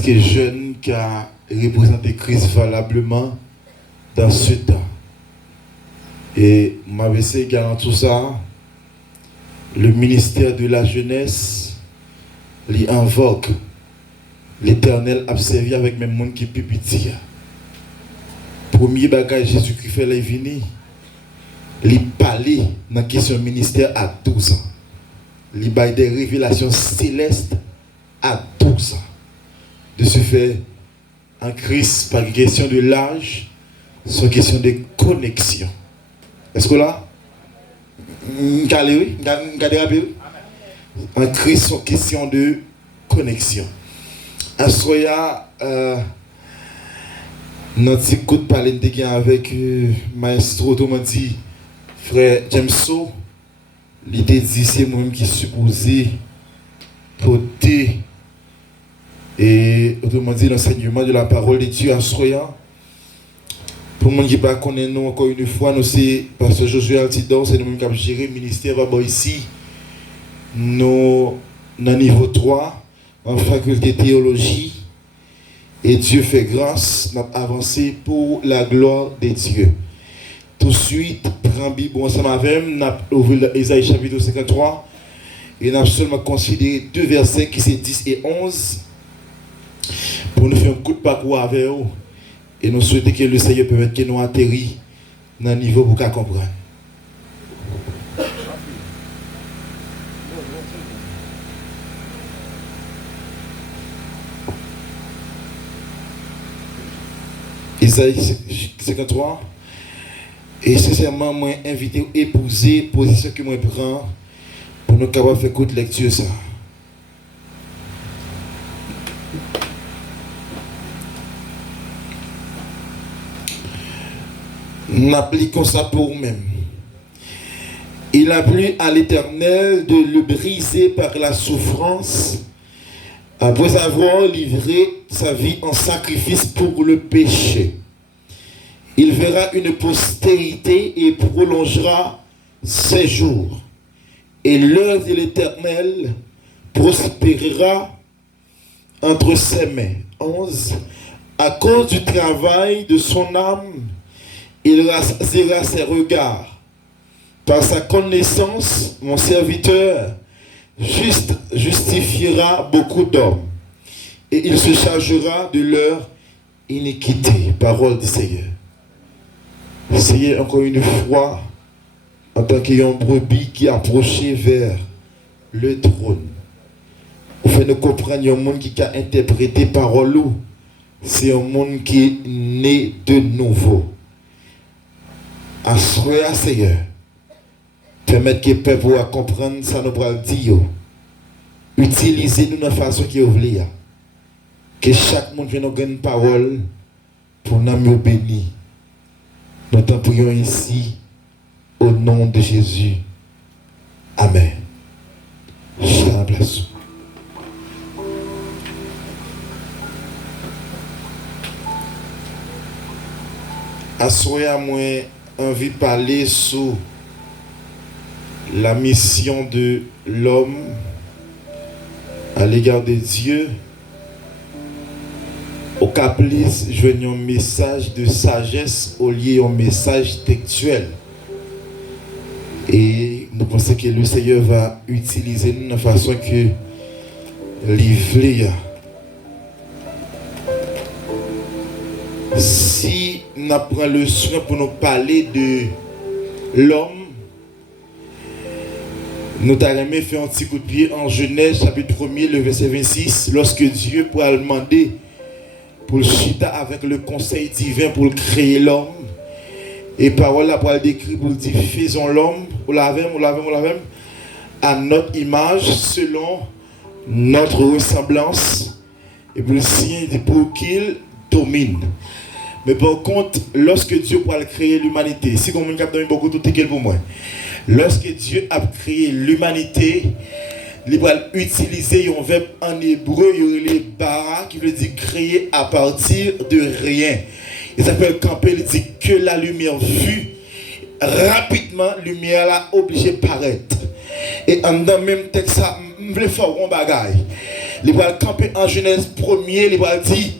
Est-ce que jeune qui a représenté Christ valablement dans ce temps? Et m'avait également tout ça, le ministère de la jeunesse, il invoque l'Éternel a servi avec même monde qui est petit. Premier bagage Jésus-Christ fait les venir, il parlait dans la question ministère à 12 ans. Il a des révélations célestes à 12 ans. De ce fait, en Christ, pas question de l'âge, c'est une question de connexion. Est-ce que là? En Christ, c'est une question de connexion. À Soya, notre coup de parler avec Maestro, tout le monde dit, frère Jameso, l'idée dit c'est moi-même qui suis supposé porter et autrement dit l'enseignement de la parole de Dieu à Soya. Pour les gens qui ne connaissent pas, nous, encore une fois, nous c'est Pasteur Josué Altidor, c'est nous qui avons géré le ministère ici. Nous, dans le niveau 3, en faculté de théologie. Et Dieu fait grâce, nous avons avancé pour la gloire de Dieu. Tout de suite, prends la Bible ensemble avec nous, nous avons ouvert Isaïe chapitre 53. Et nous avons seulement considéré deux versets qui sont 10 et 11 pour nous faire un coup de parcours avec eux. Et nous souhaitons que le Seigneur permette que nous atterrissions dans le niveau pour qu'on comprenne. Isaïe 53. Et sincèrement, moi, invité à épouser la position que moi prends pour nous capables de faire courte lecture ça. Nous appliquons ça pour nous-mêmes. Il a plu à l'Éternel de le briser par la souffrance, après avoir livré sa vie en sacrifice pour le péché. Il verra une postérité et prolongera ses jours. Et l'œuvre de l'Éternel prospérera entre ses mains. 11. À cause du travail de son âme, il rasera ses regards. Par sa connaissance, mon serviteur justifiera beaucoup d'hommes. Et il se chargera de leur iniquité. Parole du Seigneur. Seigneur, encore une fois, en tant qu'ayant brebis qui approchait vers le trône, vous faites nous comprendre un monde qui a interprété parole. C'est un monde qui est né de nouveau. Assoyez, Seigneur, permettre que le peuple à comprendre ça nous va dire. Utilisez-nous de la façon qui est voulez. Que chaque monde vienne nous donner une parole pour nous bénir. Nous t'en prions ici au nom de Jésus. Amen. Je t'en place. Assoyez à moi envie de parler sur la mission de l'homme à l'égard de Dieu. Au cas plus, je veux un message de sagesse au lieu d'un message textuel. Et nous pensons que le Seigneur va utiliser nous de façon que livrer. Si nous prenons le soin pour nous parler de l'homme, nous avons fait un petit coup de pied en Genèse chapitre 1er, le verset 26, lorsque Dieu pourra demander pour le chita avec le conseil divin pour créer l'homme. Et parole là pour le décrire, pour dire faisons l'homme, on l'avait, à notre image, selon notre ressemblance, et pour le signe pour qu'il domine. Mais par contre, lorsque Dieu pourra créer l'humanité, si on a beaucoup tout est pour moi. Lorsque Dieu a créé l'humanité, il va utiliser un verbe en hébreu, il est bara, qui veut dire créer à partir de rien. Il s'appelle camper, il dit que la lumière fut, rapidement, la lumière là obligée de paraître. Et en dans le même texte, ça, je voulais faire un bagaille. Il va camper en Genèse 1er, il va dire,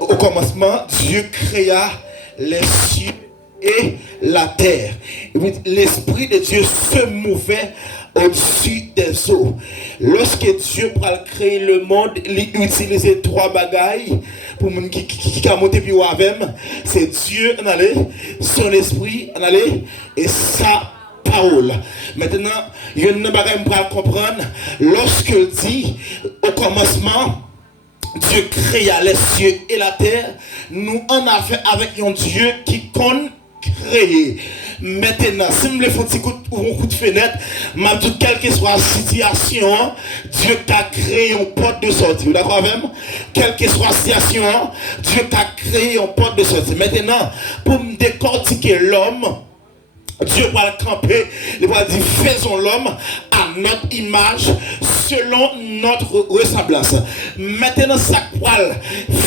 au commencement, Dieu créa les cieux et la terre. Et puis, l'Esprit de Dieu se mouvait au-dessus des eaux. Lorsque Dieu a créé le monde, il utilisait trois bagailles pour les gens qui a monté puis avec. C'est Dieu en allait, son esprit en allait et sa parole. Maintenant, il y a une bagaille pour comprendre. Lorsqu'il dit au commencement, Dieu créa les cieux et la terre, nous en avons fait avec un Dieu qui compte créé. Maintenant, si vous voulez faire un coup de fenêtre, m'a dit quelle que soit la situation, Dieu t'a créé une porte de sortie. Vous d'accord avec moi? Quelle que soit la situation, Dieu t'a créé une porte de sortie. Maintenant, pour me décortiquer l'homme, Dieu va le camper, il va dire faisons l'homme à notre image, selon notre ressemblance. Maintenant, ça va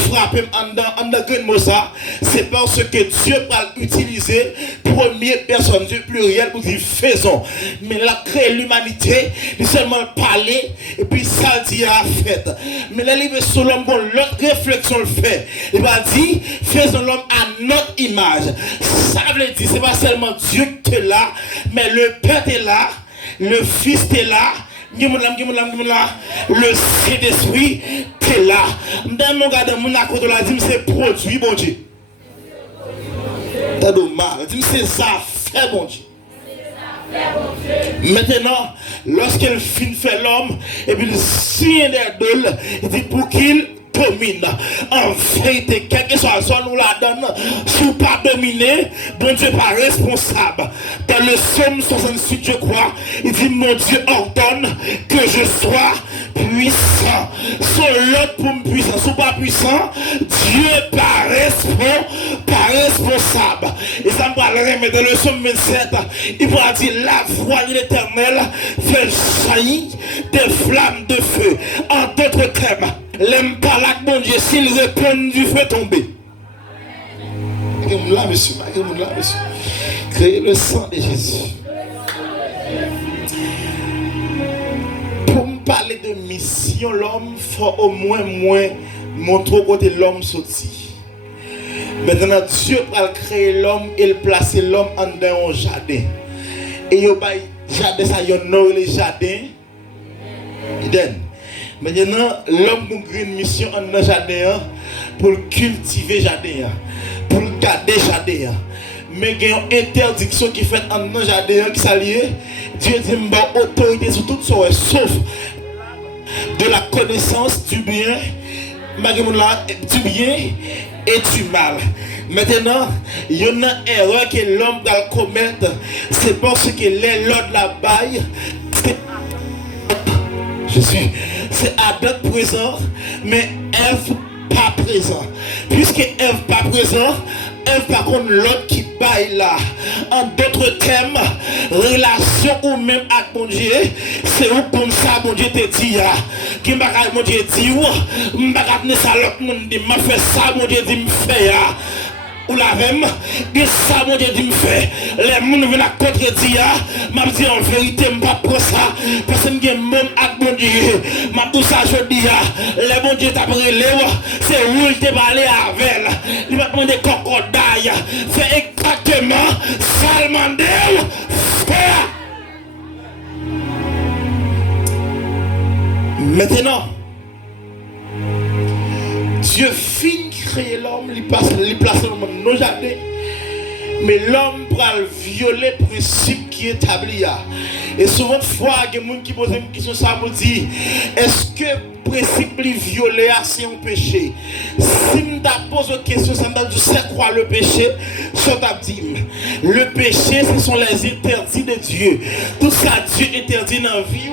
frapper en dedans ça, c'est parce que Dieu va utiliser première personne du pluriel pour dire faisons. Mais il a créé l'humanité, il seulement parler et puis ça dit à fait. Mais là, il veut sur l'homme, l'autre réflexion le fait. Il va dire faisons l'homme à notre image. Ça veut dire, c'est pas seulement Dieu qui est là, mais le Père est là, le Fils est là. Le Saint-Esprit est là. Dans mon garde, mon accord de la dîme, c'est produit, bon Dieu. T'as dommage. C'est ça, fait bon Dieu. Maintenant, lorsqu'elle finit fait l'homme, et puis il signe des deux, il dit pour qu'il domine. En vérité, quel que soit le son nous la donne, si vous pas dominer, bon Dieu pas responsable. Dans le psaume 68, je crois, il dit mon Dieu ordonne que je sois puissant. Son l'autre pour me puissant, si pas puissant, Dieu pas responsable. Et ça me parlerait, mais dans le psaume 27, il va dire la voix de l'Éternel fait jaillir des flammes de feu. En d'autres termes, l'aime pas là, bon Dieu, s'il répond du feu tomber. Là, monsieur, monsieur. Créez le sang de Jésus. Pour me parler de mission, l'homme faut au moins montrer côté l'homme sorti. Maintenant, Dieu va créer l'homme et placer l'homme en dans un jardin. Et il y a jardin, ça y a le jardin. Eden. Maintenant, l'homme a une mission en un jardin pour cultiver le jardin, pour garder le jardin. Mais il y a une interdiction qui est faite en un jardin qui s'allie. Dieu dit qu'il y a autorité sur tout ça, sauf de la connaissance du bien, du bien et du mal. Maintenant, il y a une erreur que l'homme doit commettre, c'est parce que l'autre la baille. C'est Adam présent, mais Ève pas présent. Puisque Ève pas présent, Ève par contre l'autre qui baille là. En d'autres termes, relation ou même avec mon Dieu, c'est où comme ça mon Dieu te dit qui m'a mon Dieu dit ou m'a ça l'autre monde dit m'a fait ça mon Dieu dit me fait ou la même, que ça mon Dieu dit me fait. Les gens viennent à contredire, m'a dit en vérité, je ne pas pour ça, parce que je même avec mon Dieu. M'a dit ça, je dis, les bon Dieu t'a pris c'est où il t'a parlé avec elle. Il m'a demandé cocodaille, c'est exactement ça le mandé, faire. Maintenant, Dieu finit créer l'homme, il place l'homme dans nos jardins. Mais l'homme va violer le principe qui est établi. Et souvent, il y a des gens qui posent une question, ça me dit, est-ce que le principe est violé, c'est un péché? Si je pose une question, ça me dit, c'est quoi le péché? Le péché, ce sont les interdits de Dieu. Tout ça, Dieu interdit dans la vie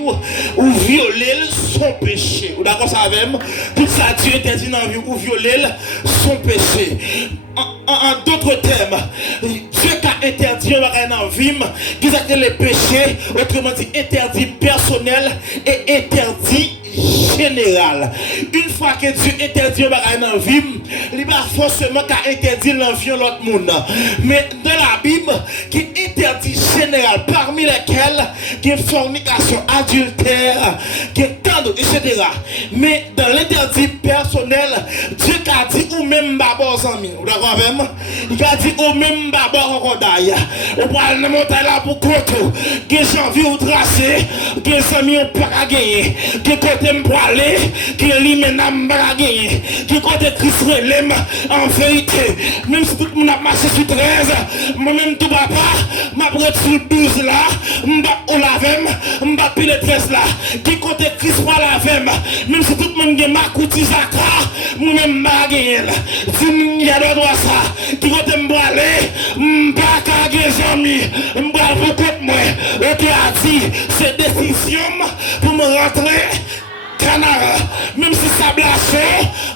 ou violer son péché. Vous d'accord ça avec moi? Tout ça, Dieu interdit dans la vie ou violer son péché. En d'autres termes, Dieu a interdit dans la vie, qui s'appelle les péchés, autrement dit interdit personnel et interdit général. Une fois que Dieu interdit un bagage dans la vie, il n'est pas forcément qu'à interdire l'envie de l'autre monde. Mais dans la Bible, qui interdit général, parmi lesquels qui est fornication, adultère, qui est tant d'autres, etc. Mais dans l'interdit personnel, Dieu a dit ou même d'abord amis. Vous d'accord avec moi? Il a dit ou même d'abord rodaille. On va aller monter là pour côté. Que j'envie ou tracer, que les amis ont pas gagner, que côté me aller, que lui maintenant pas gagner, que côté Christ relève en vérité. Même si tout le monde a marché sur 13, moi-même tout papa, m'a prête sur 12 là, m'ba au lavem, m'ba pile 13 là. Que côté Christ pas lavem, même si tout le monde a ma couti zakra, moi-même m'a gagner. Si il y a le droit ça, que côté me aller, m'ba ka gagner amis, m'ba beaucoup moi. Et tu as dit, c'est décision pour me rentrer Canara. Même si ça blache,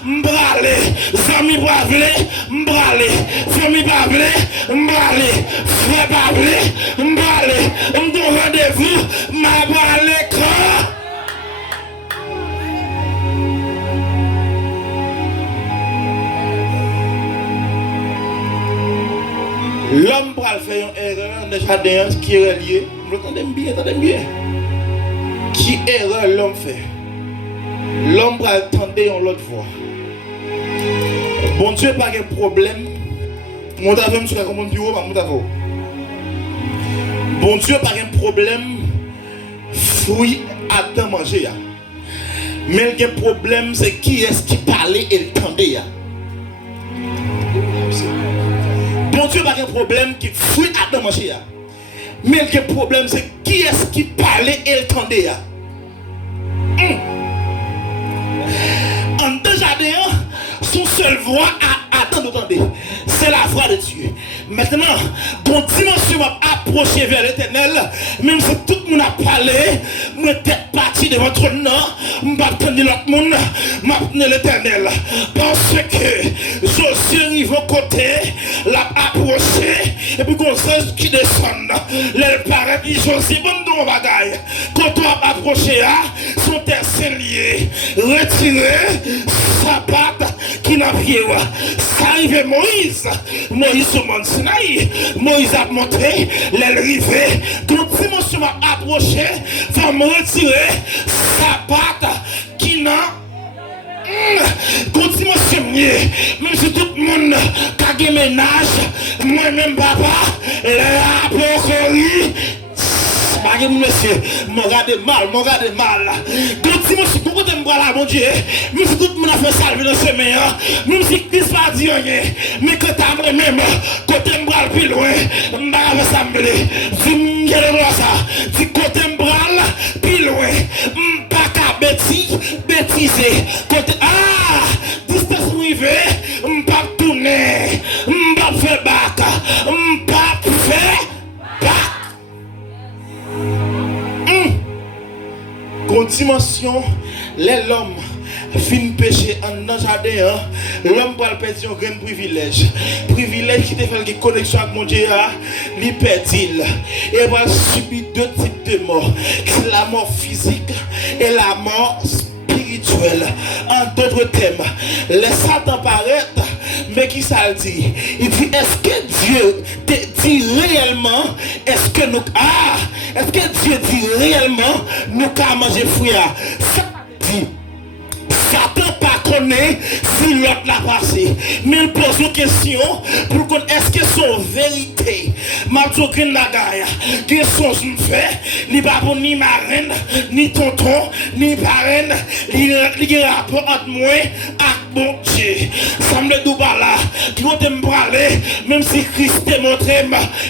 m'brale. Zami brave, m'brale. Zami brave, m'brale. Frère brave, m'brale. M'don rendez-vous, m'a brale quand. L'homme va faire une erreur dans le jardin qui est relié. Vous entendez bien. Qui erreur l'homme fait? L'homme va attendre en l'autre voie. Bon Dieu, pas de problème. Mon Dieu, je suis comme mon bureau, mon Dieu. Bon Dieu, pas de problème. Fruit à temps manger. Mais le problème, c'est qui est-ce qui parlait et le tendait. Bon Dieu, pas de problème qui fruit à temps manger. Mais le problème, c'est qui est-ce qui parlait et le tendait. En deux jardins, son seule voix à attendre d'entendre. C'est la voix de Dieu. Maintenant, ton dimension va approcher vers l'éternel. Même si tout le monde a parlé, moi tête partie de votre nom, je vais attendre l'autre monde, je vais attendre l'éternel. Parce que Josué arrive au côté, l'a approché, et puis qu'on sait qui descend. Le paraît dit Josué, bon don bagaille. Quand on a approché, son terre s'est lié, retiré sa patte qui n'a pied. Ça arrive Moïse au Mont Sinaï. Moïse a monté, l'élrivé. Quand dimension m'a approché, va me retirer sa patte qui n'a. Quand dimension même si tout le monde a gagné ménage, moi-même papa, la porcherie. Monsieur, mon regardez mal. Donc si moi je suis content de me voir là, mon Dieu, même si tout le monde a fait salver dans ce meilleur, même si Christ pas dit rien, mais quand t'as même, côté me bral plus loin, je vais s'assembler. Si je le vois ça, si côté me bral plus loin, pas qu'à bêtiser. Côté, distance privée, pas tourner, pas faire bac, pas faire bac. Con dimension, l'homme fin péché en dans jardin, l'homme va perdre un grand privilège. Privilège qui te fait une connexion avec mon Dieu, il perd il. Et va subir deux types de morts. C'est la mort physique et la mort spirituelle. En d'autres termes, les Satan paraître, mais qui ça dit? Il dit, est-ce que Dieu te dit réellement, est-ce que Dieu dit réellement, nous qu'à manger fruit? Ça dit. Satan pas connaît si l'autre l'a passé. Mais il pose une question pour qu'on est-ce que son vérité, ma token la gagne, que son fait, ni babou, ni marraine, ni tonton, ni parraine, il y a un rapport entre moi et bon Dieu. Ça me dit là, qui va te parler, même si Christ te montre,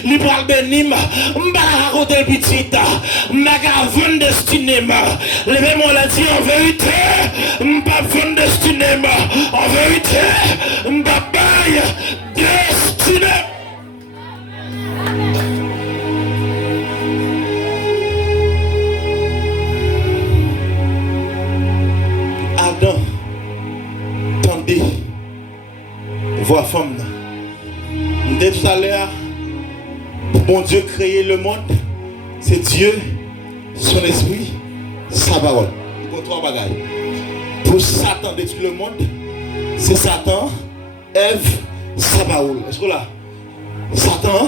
il parle béni, je vais raconter le petit, je vais vendre destiné, levez-moi la dit en vérité, pas vendre destiné, en vérité, pas bail destiné. Adam, tendez, voix femme. Dès tout à l'heure, bon Dieu créé le monde, c'est Dieu, son esprit, sa parole. Pour trois bagailles. pour Satan détruire le monde, c'est Satan, Ève, Sabaoul. Est-ce que là? Satan,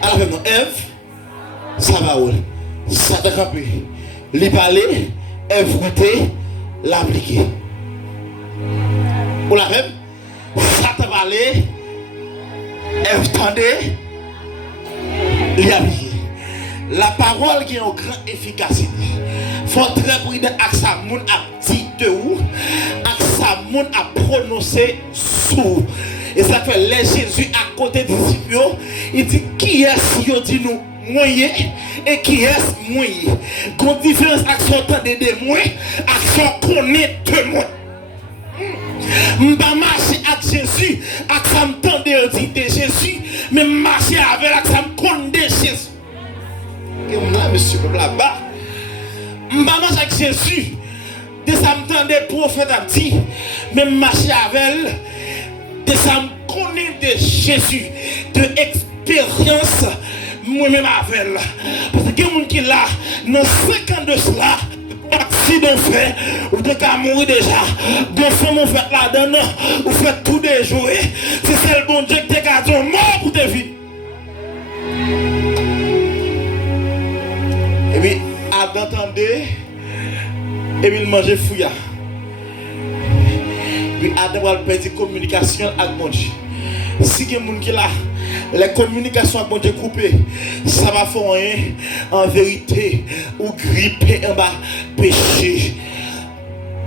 à la fin, non, Ève, Sabaoul. Satan campé. Il parlait, Ève goûté, l'appliqué. Ou la même, Satan parlait, Ève tendait, l'appliqué. La parole qui a une grande efficacité. Faut très prudent avec ça, moun a dit de ou, avec ça, moun a prononcé sous. Et ça fait les Jésus à côté des disciples, il dit qui est-ce qui dit nous moyen et qui est-ce moyen. Quand différence action tendez de moi, action connaît de moi. M'pas marcher avec Jésus, avec ça m'tendez dit de Jésus, mais marcher avec ça m'connait de Jésus. Et là, monsieur, là-bas. M'pas marcher avec Jésus, de ça m'tendez prophète a dit, mais marcher avec elle. De ça me connaît de Jésus, de expérience, moi-même avec elle. Parce que quelqu'un qui est là, dans 5 ans de cela, accident fait, ou de cas mourir déjà, de femme on fait là-dedans, ou fait tout déjouer, c'est le bon Dieu qui t'a dit mort pour te vivre. Et puis, Adam entendait, et puis il mangeait fouilla. Puis Adam va perdre communication avec mon Dieu. Si il y a des gens qui là, les communications avec mon Dieu coupées, ça va faire rien en vérité ou gripper en bas péché.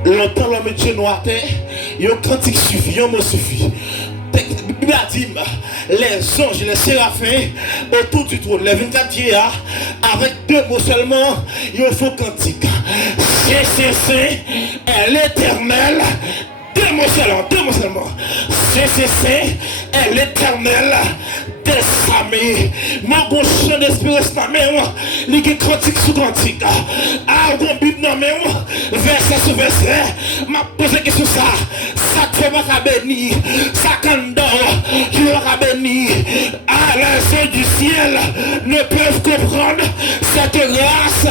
Longtemps l'homme Dieu noir terre, il y a un cantique suffit, un mot suffit. La Bible a dit, les anges, les séraphins, autour du trône, les 24 vieillards, avec 2 mots seulement, il faut cantique. C'est l'éternel. 2 mots seulement. C'est l'éternel des armées. Ma bon chant d'espérance dans mes mains, il y a cantique sous cantique. Ah, bon Bible dans mes mains, verset sur verset. Ma pose question ça. Ça te fait pas bénir. Ça candore, tu ne vas pas bénir. Ah, les yeux du ciel ne peuvent comprendre cette grâce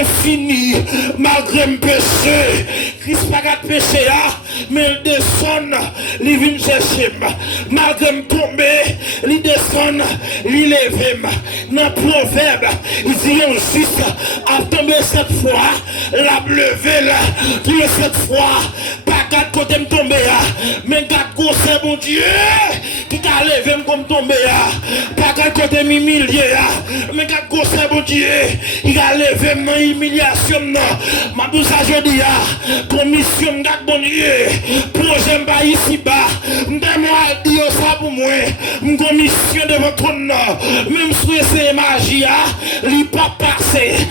infinie malgré mon péché. Christ n'a pas de péché, mais il descend, il vient chercher. Malgré me tomber, il descend, il lève. Dans le proverbe, il dit on 6 a tombé 7 fois, l'a levé là, tout 7 fois, pas 4 côté me tomber, mais 4 côté mon Dieu, qui a levé comme tomber, pas 4 côté m'humilier, mais 4 côté mon Dieu, il a levé mon humiliation. Ma douce je dis, commission de bon Dieu, projet m'a ici bas, m'demoi dire ça pour moi, commission de votre nom, même si c'est magie, il pas passé.